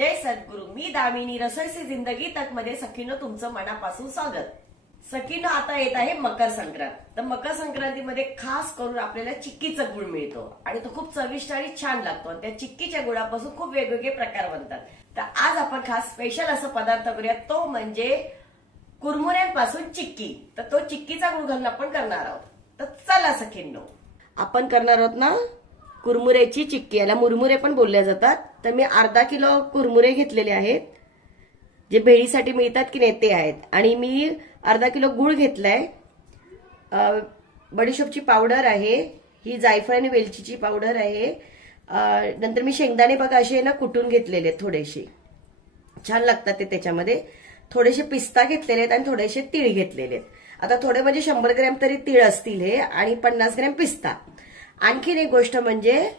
जय सद्गुरु। मी दामिनी रसोई से जिंदगी तक मध्ये सखीनो तुमचं मनापासून स्वागत। सखीनो आता येत आहे मकर संक्रांत। तर मकर संक्रांतीमध्ये खास करून आपल्याला चिक्कीचा गुळ मिळतो आणि तो खूप चविष्ट आणि छान लागतो आणि त्या चिक्कीच्या गुळापासून खूप वेगवेगळे प्रकार बनतात। तर आज आपण खास स्पेशल असा पदार्थ करूया, तो म्हणजे कुरमुऱ्यांपासून चिक्की। तर तो चिक्कीचा गुळ घालून आपण करणार आहोत। तर चला सखींनो, आपण करणार आहोत ना कुरमुऱ्याची चिक्की, याला मुरमुरे पण बोलल्या जातात। तर मी अर्धा किलो कुरमुरे घेतलेले आहेत, जे भेळीसाठी मिळतात की नाही ते आहेत, आणि मी अर्धा किलो गुळ घेतलाय, बडीशोपची पावडर आहे, ही जायफळ आणि वेलचीची पावडर आहे, नंतर मी शेंगदाणे बघा असे ना कुटून घेतलेले, थोडेसे छान लागतात ते त्याच्यामध्ये, थोडेसे पिस्ता घेतलेले आहेत आणि थोडेसे तीळ घेतलेले आहेत। आता थोडे म्हणजे 100 ग्रॅम तरी तीळ असतील हे, आणि 50 ग्रॅम पिस्ता। आणखीन एक गोष्ट म्हणजे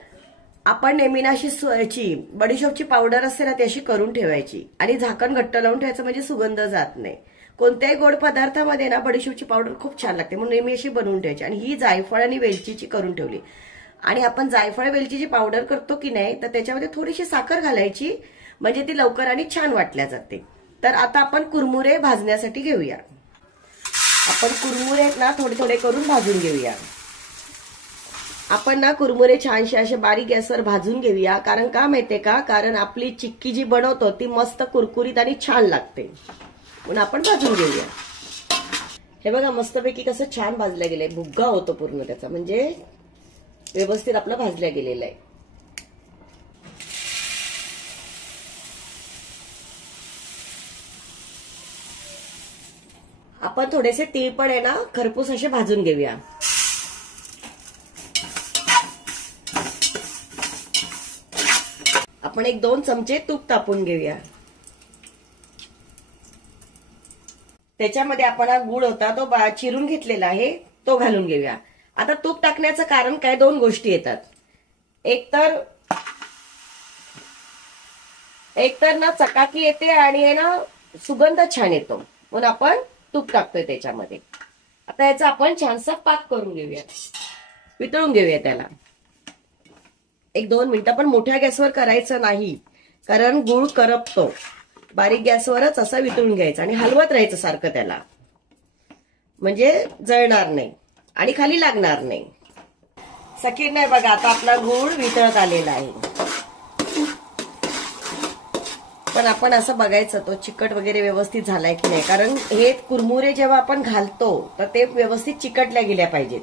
आपण नेहमी अशी बडीशोपची पावडर असते ना, ती अशी करून ठेवायची आणि झाकण घट्ट लावून ठेवायचं, म्हणजे सुगंध जात नाही। कोणत्याही गोड पदार्थामध्ये ना बडीशोपची पावडर खूप छान लागते, म्हणून नेहमी अशी बनवून ठेवायची। आणि ही जायफळ आणि वेलचीची करून ठेवली, आणि आपण जायफळ वेलचीची पावडर करतो की नाही, तर त्याच्यामध्ये थोडीशी साखर घालायची, म्हणजे ती लवकर आणि छान वाटल्या जाते। तर आता आपण कुरमुरे भाजण्यासाठी घेऊया। आपण कुरमुरे ना थोडे थोडे करून भाजून घेऊया। आपण ना कुरमुरे छानशे असे बारीक गॅसवर भाजून घेऊया, कारण का माहितीये का, कारण आपली चिक्की जी बनवतो ती मस्त कुरकुरीत आणि छान लागते, म्हणून आपण भाजून घेऊया। हे बघा मस्तपैकी कसं छान भाजलं गेलंय, भुग्गा होतो पूर्ण त्याचा, म्हणजे व्यवस्थित आपलं भाजलं गेलेलं आहे। आपण थोडेसे तीळ पण आहे ना खरपूस असे भाजून घेऊया। आपण 1-2 चमचे तूप तापून घेऊया। त्याच्यामध्ये आपण गुळ होता तो चिरून घेतलेला आहे, तो घालून घेऊया। आता तूप टाकण्याचं कारण काय, 2 गोष्टी येतात। एकतर ना चकाकी येते आणि आहे ना सुगंध छान येतो, म्हणून आपण तूप टाकतोय त्याच्यामध्ये। आता याचा आपण छानसा पाक करून घेऊया, वितळून घेऊया त्याला। 1-2 मिनिटं, पण मोठ्या गॅसवर करायचं नाही, कारण गुळ करपतो। बारीक गॅसवरच असा वितळून घ्यायचा आणि हलवत राहायचं सारखं त्याला, म्हणजे जळणार नाही आणि खाली लागणार नाही। सखीर नाही बघा, आता आपला गुळ वितळत आलेला आहे, पण आपण असं बघायचं तो चिकट वगैरे व्यवस्थित झालाय की नाही, कारण हे कुरमुरे जेव्हा आपण घालतो तर ते व्यवस्थित चिकटल्या गेल्या पाहिजेत,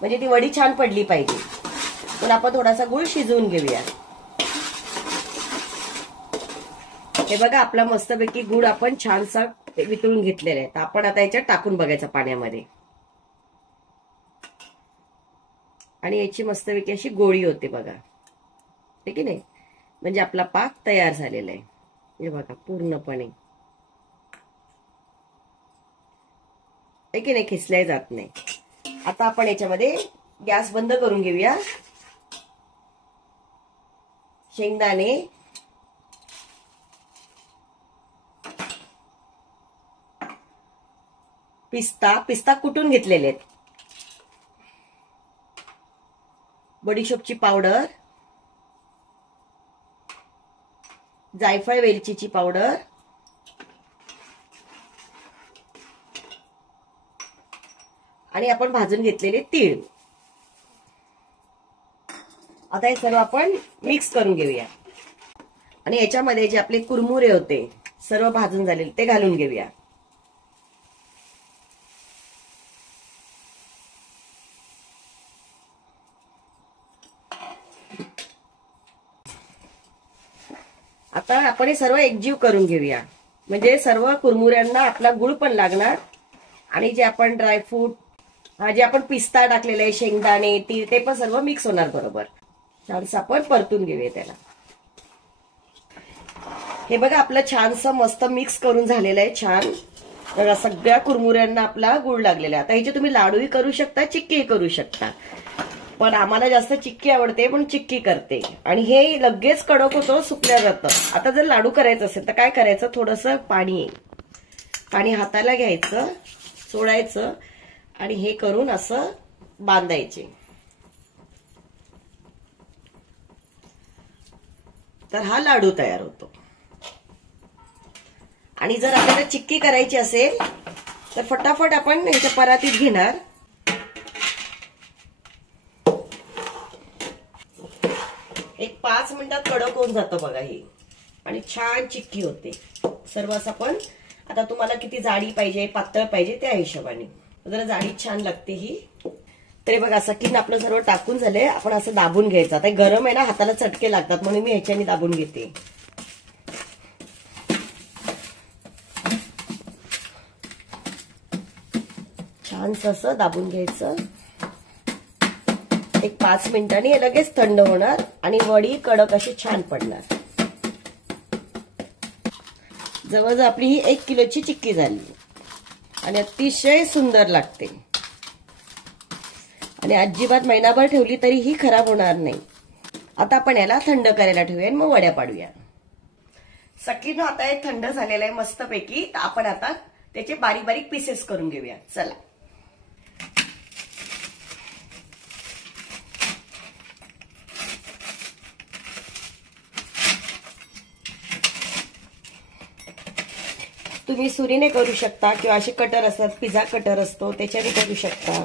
म्हणजे ती वडी छान पडली पाहिजे। पण आपण थोडासा गुळ शिजवून घेऊया। हे बघा आपला मस्तपैकी गुळ आपण छानसा वितळून घेतलेला आहे। तर आपण आता याच्यात टाकून बघायचं पाण्यामध्ये, आणि याची मस्तपैकी अशी गोळी होते बघा, ठीक आहे नाही, म्हणजे आपला पाक तयार झालेला आहे। हे बघा पूर्णपणे, ठीक आहे नाही, खिसल्या जात नाही। आता आपण याच्यामध्ये गॅस बंद करून घेऊया। शेंगदाणे, पिस्ता कुटून घेतलेले आहेत, बडीशोपची पावडर, जायफळ वेलचीची पावडर, आणि आपण भाजून घेतलेले तीळ। आता हे सर्व आपण मिक्स करून घेऊया, आणि याच्यामध्ये जे आपले कुरमुरे होते सर्व भाजून झालेले ते घालून घेऊया। आता आपण हे सर्व एकजीव करून घेऊया, म्हणजे सर्व कुरमुऱ्यांना आपला गुळ पण लागणार, आणि जे आपण ड्रायफ्रूट, जे आपण पिस्ता टाकलेला आहे, शेंगदाणे, तीळ, ते पण सर्व मिक्स होणार बरोबर। छानसं आपण परतून घेऊया त्याला। हे बघा आपलं छानसं मस्त मिक्स करून झालेलं आहे, छान बघा सगळ्या कुरमुऱ्यांना आपला गुळ लागलेला आहे। आता ह्याचे तुम्ही लाडूही करू शकता, चिक्कीही करू शकता, पण आम्हाला जास्त चिक्की आवडते म्हणून चिक्की करते। आणि हे लगेच कडक होतं, सुकल्या जातं। आता जर लाडू करायचं असेल तर काय करायचं, थोडंसं पाणी हाताला घ्यायचं, सोडायचं, आणि हे करून असं बांधायचे। तर हा लाडू तयार होतो। आणि जर आपल्याला चिक्की करायची असेल तर फटाफट आपण ह्याच्या परातीत घेणार. एक 5 मिनिटात कडक होऊन जातं बघा हे आणि छान चिक्की होते. सर्व असं पण आता तुम्हाला किती जाडी पाहिजे पातळ पाहिजे त्या हिशोबाने. जरा जाडी छान लागते ही. तरी बघा सकीन आपलं सर्व टाकून झालंय. आपण असं दाबून घ्यायचं. आता गरम आहे ना हाताला चटके लागतात म्हणून मी ह्याच्याने दाबून घेते. छानसं असं दाबून घ्यायचं. एक 5 मिनिटांनी हे लगेच थंड होणार आणि वडी कडक अशी छान पडणार. जवळजवळ आपली ही 1 किलोची चिक्की झाली आणि अतिशय सुंदर लागते आणि अजिबात महिनाभर ठेवली तरी ही खराब होणार नाही. आता आपण याला थंड करायला ठेवूया मग वड्या पाडूया. सकीनं आता हे थंड झालेलं आहे मस्तपैकी. तर आपण आता त्याचे बारीक बारीक पीसेस करून घेऊया. चला तुम्ही सुरीने करू शकता किंवा असे कटर असतात पिझ्झा कटर असतो त्याच्याने करू शकता.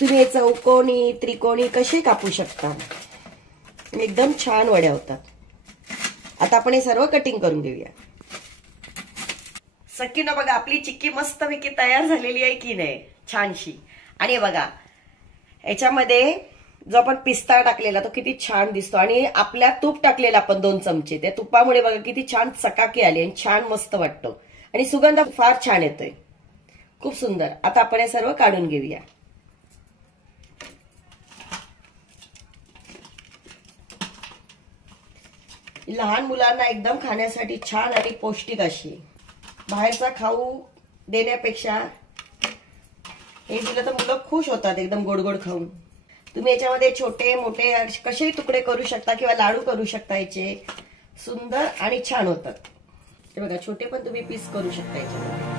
तुम्ही चौकोनी त्रिकोणी कसे कापू शकता. एकदम छान वड्या होतात. आता आपण हे सर्व कटिंग करून घेऊया. सकीनं बघा आपली चिक्की मस्तपैकी तयार झालेली आहे की नाही छानशी. आणि बघा याच्यामध्ये जो आपण पिस्ता टाकलेला तो किती छान दिसतो आणि आपल्या तूप टाकलेला आपण 2 चमचे. त्या तुपामुळे बघा किती छान चकाकी आली आणि छान मस्त वाटतं आणि सुगंध फार छान येतोय. खूप सुंदर. आता आपण हे सर्व काढून घेऊया. लहान मुलांना एकदम खाण्यासाठी छान आणि पौष्टिक अशी. बाहेरचा खाऊ देण्यापेक्षा हे दिलं तर मुलं खुश होतात एकदम गोड गोड खाऊन. तुम्ही याच्यामध्ये छोटे मोठे कसेही तुकडे करू शकता किंवा लाडू करू शकता. याचे सुंदर आणि छान होतात. हे बघा छोटे पण तुम्ही पीस करू शकता याच्यामध्ये.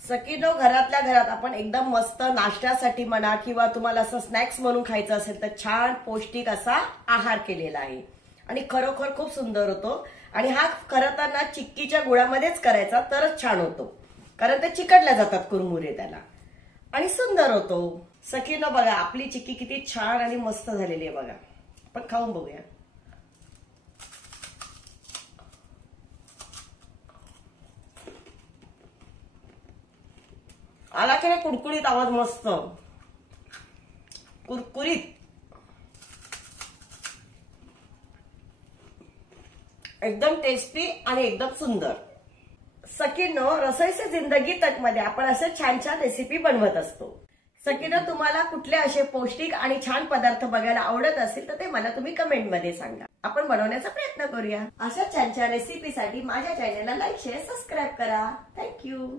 सकीनो घरातल्या घरात आपण एकदम मस्त नाश्त्यासाठी म्हणा किंवा तुम्हाला असं स्नॅक्स म्हणून खायचं असेल तर छान पौष्टिक असा आहार केलेला आहे आणि खरोखर खूप सुंदर होतो. आणि हा खरं तर ना चिक्कीच्या गुळामध्येच करायचा तरच छान होतो कारण ते चिकटल्या जातात कुरमुरे त्याला आणि सुंदर होतो. सकीनो बघा आपली चिक्की किती छान आणि मस्त झालेली आहे बघा. पण खाऊन बघूया. आला की नाही कुरकुरीत आवाज मस्त कुरकुरीत. एकदम टेस्टी आणि एकदम सुंदर. सकीनो रसोई से जिंदगी तक मध्ये आपण असे छान छान रेसिपी बनवत असतो. सकीनो तुम्हाला कुठले असे पौष्टिक आणि छान पदार्थ बघायला आवडत असतील तर ते मला तुम्ही कमेंट मध्ये सांगा. आपण बनवण्याचा प्रयत्न करूया. अशा छान छान रेसिपीसाठी माझ्या चॅनलला लाईक शेअर सबस्क्राईब करा. थँक्यू.